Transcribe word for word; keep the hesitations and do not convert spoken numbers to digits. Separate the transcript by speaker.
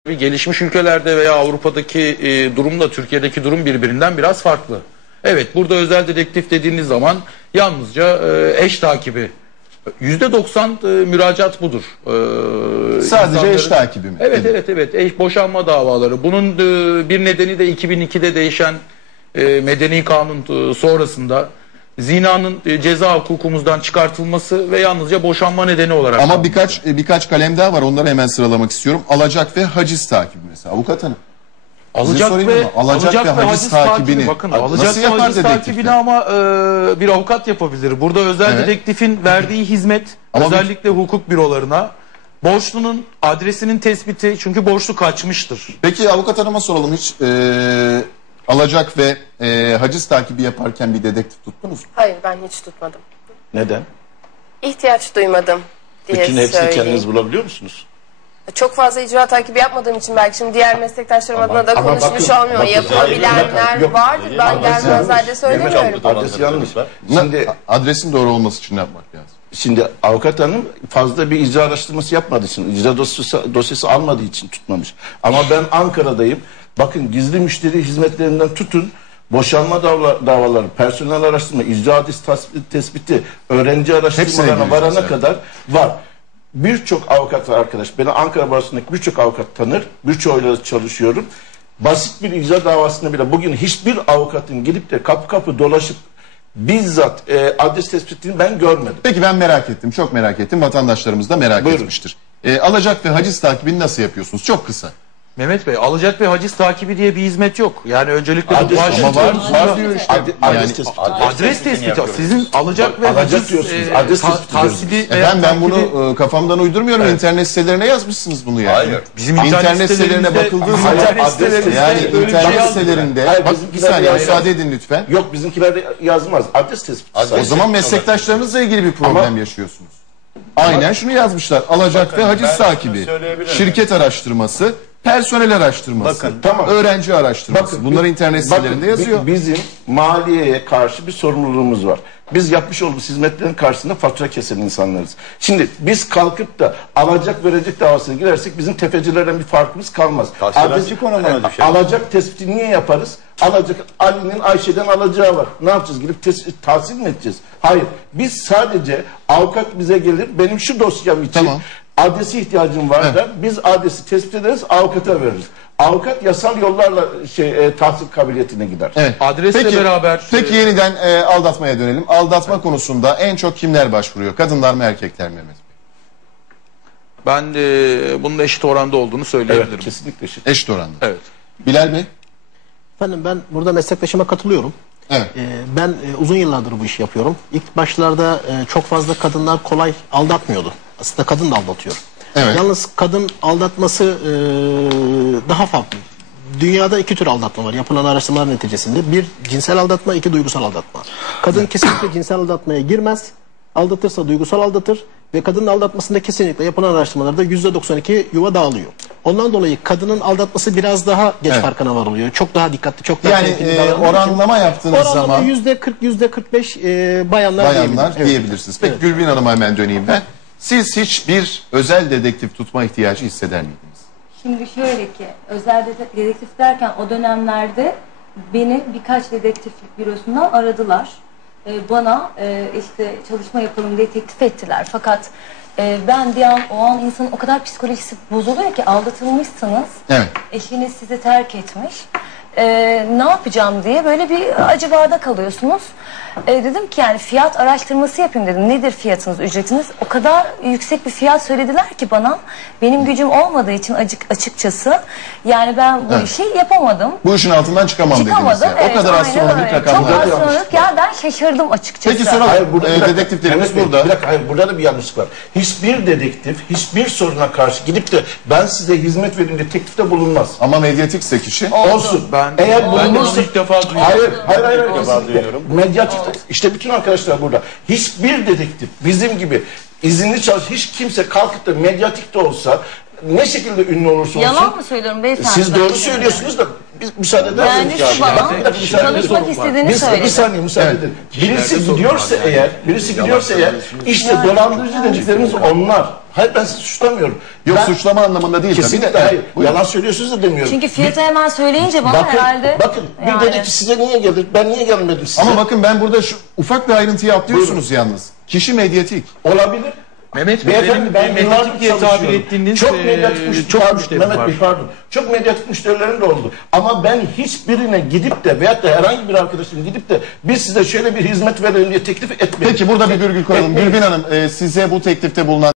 Speaker 1: Gelişmiş ülkelerde veya Avrupa'daki e, durumla Türkiye'deki durum birbirinden biraz farklı. Evet, burada özel dedektif dediğiniz zaman yalnızca e, eş takibi. yüzde doksan e, müracaat budur. E,
Speaker 2: Sadece
Speaker 1: insanların...
Speaker 2: eş takibi mi?
Speaker 1: Evet, evet, evet. Eş boşanma davaları. Bunun e, bir nedeni de iki bin ikide değişen e, Medeni Kanun e, sonrasında zinanın e, ceza hukukumuzdan çıkartılması ve yalnızca boşanma nedeni olarak.
Speaker 2: Ama
Speaker 1: kalmış.
Speaker 2: birkaç e, birkaç kalem daha var. Onları hemen sıralamak istiyorum. Alacak ve haciz takibi mesela. Avukat hanım.
Speaker 1: Alacak
Speaker 2: sorayım
Speaker 1: ve,
Speaker 2: ama, alacak ve haciz takibini
Speaker 1: bakın,
Speaker 2: nasıl
Speaker 1: alacak ve
Speaker 2: yapar
Speaker 1: haciz
Speaker 2: dedektifler?
Speaker 1: takibini ama e, bir avukat yapabilir. Burada özel
Speaker 2: Evet.
Speaker 1: dedektifin verdiği hizmet
Speaker 2: Ama
Speaker 1: özellikle hukuk bürolarına borçlunun adresinin tespiti, çünkü borçlu kaçmıştır.
Speaker 2: Peki avukat hanıma soralım, hiç e, alacak ve e, haciz takibi yaparken bir dedektif tuttunuz mu?
Speaker 3: Hayır, ben hiç tutmadım.
Speaker 4: Neden?
Speaker 3: İhtiyaç duymadım diye
Speaker 4: Bütün hepsini
Speaker 3: söyleyeyim.
Speaker 4: kendiniz bulabiliyor musunuz?
Speaker 3: Çok fazla icra takibi yapmadığım için belki şimdi diğer meslektaşlarım adına da
Speaker 4: ama
Speaker 3: konuşmuş
Speaker 4: bakın,
Speaker 3: olmuyor.
Speaker 4: bakın,
Speaker 3: Yapabilenler
Speaker 4: yok,
Speaker 3: vardır. Ben gelmezlerde söylemiyorum.
Speaker 4: Adresi yanlış. Şimdi,
Speaker 2: Adresin doğru olması için ne yapmak lazım?
Speaker 4: şimdi avukat hanım fazla bir icra araştırması yapmadığı için, icra dosyası, dosyası almadığı için tutmamış. Ama ben Ankara'dayım. Bakın, gizli müşteri hizmetlerinden tutun, boşanma dava, davaları, personel araştırma, icra adres tespiti, öğrenci araştırmalarına varana
Speaker 2: evet.
Speaker 4: kadar var. Birçok avukat var arkadaş. Beni Ankara Barosu'ndaki birçok avukat tanır. Birçoğuyla çalışıyorum. Basit bir icra davasında bile bugün hiçbir avukatın gidip de kapı kapı dolaşıp bizzat e, adres tespitini ben görmedim.
Speaker 2: Peki, ben merak ettim. Çok merak ettim. Vatandaşlarımız da merak
Speaker 4: Buyurun.
Speaker 2: etmiştir. E, alacak ve haciz takibini nasıl yapıyorsunuz? Çok kısa.
Speaker 1: Mehmet Bey, alacak ve haciz takibi diye bir hizmet yok. Yani öncelikle
Speaker 4: Adres-
Speaker 2: Ama var,
Speaker 1: Washington-
Speaker 2: var diyor işte.
Speaker 4: Adres,
Speaker 2: Yani-
Speaker 4: adres tespiti.
Speaker 1: adres tespiti. Sizin alacak ve
Speaker 4: Alacak
Speaker 1: haciz
Speaker 4: diyorsunuz,
Speaker 1: e,
Speaker 4: adres
Speaker 1: ta-
Speaker 4: tespiti diyorsunuz.
Speaker 1: tahsili veya
Speaker 2: Efendim, ben
Speaker 1: takibi-
Speaker 2: bunu e, kafamdan uydurmuyorum. İnternet sitelerine yazmışsınız bunu yani.
Speaker 5: Hayır.
Speaker 1: Bizim
Speaker 2: internet sitelerine
Speaker 1: sitelerimizde-
Speaker 2: bakıldığı
Speaker 1: bizim
Speaker 2: zaman
Speaker 1: internet
Speaker 4: adres
Speaker 1: sitelerimizde
Speaker 2: yani
Speaker 1: böyle bir şey
Speaker 2: internet
Speaker 1: yazmıyor.
Speaker 2: sitelerinde
Speaker 4: Hayır,
Speaker 2: bak, bir
Speaker 4: bizimkiler
Speaker 2: saniye
Speaker 4: de-
Speaker 2: müsaade edin lütfen.
Speaker 4: Yok, bizimkiler de yazmaz. Adres tespiti.
Speaker 5: Adres-
Speaker 2: O zaman meslektaşlarınızla ilgili bir problem
Speaker 4: Ama-
Speaker 2: yaşıyorsunuz. Aynen şunu yazmışlar. Alacak
Speaker 5: Bakın,
Speaker 2: ve haciz
Speaker 5: ben şunu
Speaker 2: takibi,
Speaker 5: söyleyebilirim.
Speaker 2: şirket araştırması, personel araştırması,
Speaker 4: Bakın, tamam.
Speaker 2: öğrenci araştırması.
Speaker 4: Bakın,
Speaker 2: Bunlar
Speaker 4: bi-
Speaker 2: internet
Speaker 4: bakın,
Speaker 2: sitelerinde
Speaker 4: bi-
Speaker 2: yazıyor.
Speaker 4: Bizim maliyeye karşı bir sorumluluğumuz var. Biz yapmış olduğumuz hizmetlerin karşısında fatura kesen insanlarız. Şimdi biz kalkıp da alacak verecek davasına girersek bizim tefecilerden bir farkımız kalmaz.
Speaker 5: Tahsilatçı konumuna düşer.
Speaker 4: Alacak tespiti niye yaparız? Alacak, Ali'nin Ayşe'den alacağı var. Ne yapacağız? Gidip tes- tahsil mi edeceğiz? Hayır. Biz sadece avukat bize gelir. Benim şu dosyam için
Speaker 2: Tamam.
Speaker 4: adresi ihtiyacım var der. Biz adresi tespit ederiz, avukata veririz. Avukat yasal yollarla şey e, tahsil kabiliyetine gider.
Speaker 2: Evet.
Speaker 1: Adresle
Speaker 2: peki,
Speaker 1: beraber-
Speaker 2: Peki yeniden e, aldatmaya dönelim. Aldatma konusunda en çok kimler başvuruyor? Kadınlar mı, erkekler mi Mehmet Bey?
Speaker 1: Ben e, bunun eşit oranda olduğunu söyleyebilirim.
Speaker 4: Evet, kesinlikle. Şey.
Speaker 2: Eşit oranda.
Speaker 1: Evet.
Speaker 2: Bilal Bey?
Speaker 6: Efendim, ben burada meslektaşıma katılıyorum.
Speaker 2: Evet.
Speaker 6: Ee, ben e, uzun yıllardır bu işi yapıyorum. İlk başlarda e, çok fazla kadınlar kolay aldatmıyordu. Aslında kadın da aldatıyor.
Speaker 2: Evet.
Speaker 6: Yalnız kadın aldatması e, daha farklı. Dünyada iki tür aldatma var yapılan araştırmalar neticesinde. Bir cinsel aldatma, iki duygusal aldatma. Kadın kesinlikle cinsel aldatmaya girmez. Aldatırsa duygusal aldatır. Ve kadının aldatmasında kesinlikle yapılan araştırmalarda yüzde doksan iki yuva dağılıyor. Ondan dolayı kadının aldatması biraz daha geç
Speaker 2: Evet.
Speaker 6: farkına varılıyor. Çok daha dikkatli, çok daha
Speaker 2: Yani
Speaker 6: temkinli
Speaker 2: e,
Speaker 6: davranılıyor.
Speaker 2: oranlama yaptığınız
Speaker 6: Oranlama
Speaker 2: zaman
Speaker 6: yüzde kırk, yüzde kırk beş e, bayanlar,
Speaker 2: bayanlar
Speaker 6: diyebilirim. Evet.
Speaker 2: diyebilirsiniz. Peki
Speaker 6: Evet.
Speaker 2: Gülbin Hanım'a hemen döneyim ben. Siz hiçbir özel dedektif tutma ihtiyacı hisseder miydiniz?
Speaker 7: Şimdi şöyle ki, özel dede- dedektif derken o dönemlerde beni birkaç dedektiflik bürosundan aradılar. Ee, bana e, işte çalışma yapalım diye teklif ettiler. Fakat e, ben bir an o an insanın o kadar psikolojisi bozuluyor ki, aldatılmışsınız,
Speaker 2: Evet.
Speaker 7: eşiniz sizi terk etmiş. Ee, ne yapacağım diye böyle bir acıbada kalıyorsunuz. Ee, dedim ki yani fiyat araştırması yapayım dedim. Nedir fiyatınız, ücretiniz? O kadar yüksek bir fiyat söylediler ki bana. Benim gücüm olmadığı için acık, açıkçası yani ben bu
Speaker 2: Evet.
Speaker 7: işi yapamadım.
Speaker 2: Bu işin altından çıkamam dediniz.
Speaker 7: Çıkamadım.
Speaker 2: yani.
Speaker 7: Evet,
Speaker 2: o kadar
Speaker 7: aynen
Speaker 2: astronomik
Speaker 7: öyle.
Speaker 2: rakamlar.
Speaker 7: Çok astronomik ya, ben şaşırdım açıkçası.
Speaker 2: Peki soralım.
Speaker 4: Hayır, burada
Speaker 2: Ee,
Speaker 4: bir dakika,
Speaker 2: dedektiflerimiz
Speaker 4: Mehmet Bey,
Speaker 2: burada.
Speaker 4: Bir dakika, hayır, burada da bir yanlışlık var. Hiçbir dedektif, hiçbir soruna karşı gidip de ben size hizmet vereyim diye teklifte bulunmaz.
Speaker 2: Ama medyatikse kişi.
Speaker 4: Olsun.
Speaker 1: Ben-
Speaker 4: Eğer
Speaker 1: ben de
Speaker 4: bulunursa...
Speaker 1: bunu ilk defa duyuyorum.
Speaker 4: Hayır, hayır, hayır. hayır,
Speaker 5: İlk defa
Speaker 4: kesinlikle.
Speaker 5: duyuyorum.
Speaker 4: Medyatik, işte bütün arkadaşlar burada. Hiçbir dedektif bizim gibi izinli çalış, hiç kimse kalkıp da medyatikte olsa, ne şekilde ünlü olursa olsun...
Speaker 7: Yalan mı söylüyorum beyefendi?
Speaker 4: Siz doğru söylüyorsunuz da bir müsaade eder
Speaker 7: Yani
Speaker 4: misiniz?
Speaker 7: şu bana
Speaker 4: Bakın, bir dakika, müsaade
Speaker 7: çalışmak
Speaker 4: edin.
Speaker 7: istediğini
Speaker 4: Bir,
Speaker 7: söyledi.
Speaker 4: bir saniye müsaade
Speaker 2: Evet.
Speaker 4: edin. Birisi
Speaker 1: Kişilerde
Speaker 4: gidiyorsa
Speaker 1: sorun var yani.
Speaker 4: eğer, birisi gidiyorsa eğer, işte dolandırıcı dediklerimiz onlar. Hayır ben sizi suçlamıyorum.
Speaker 2: Yok
Speaker 4: Ben-
Speaker 2: suçlama anlamında değil
Speaker 4: Kesinlikle
Speaker 2: tabii de.
Speaker 4: hayır.
Speaker 2: Buyurun.
Speaker 4: Yalan söylüyorsunuz da demiyorum.
Speaker 7: Çünkü fiyatı hemen söyleyince bana
Speaker 4: bakın,
Speaker 7: herhalde...
Speaker 4: bakın bir
Speaker 7: yani-
Speaker 4: dedi ki size niye gelir? Ben niye gelmedim size?
Speaker 2: Ama bakın ben burada şu ufak bir ayrıntıyı atlıyorsunuz yalnız. Kişi medyatik.
Speaker 4: olabilir.
Speaker 1: Mehmet Bey,
Speaker 4: Beyefendi
Speaker 1: benim
Speaker 4: ben
Speaker 1: medyatik
Speaker 4: yıllardır
Speaker 1: diye tabir
Speaker 4: çalışıyorum.
Speaker 1: ettiğiniz
Speaker 4: çok
Speaker 1: e,
Speaker 4: medyatik müş-
Speaker 1: çok
Speaker 4: pardon,
Speaker 1: müşteri
Speaker 4: Mehmet
Speaker 1: var.
Speaker 4: Bey pardon. Çok medyatik müşterilerim de oldu. Ama ben hiçbirine gidip de veyahut da herhangi bir arkadaşım gidip de biz size şöyle bir hizmet verelim diye teklif etmedim.
Speaker 2: Peki burada bir virgül koyalım. Gülbin Hanım e, size bu teklifte bulunan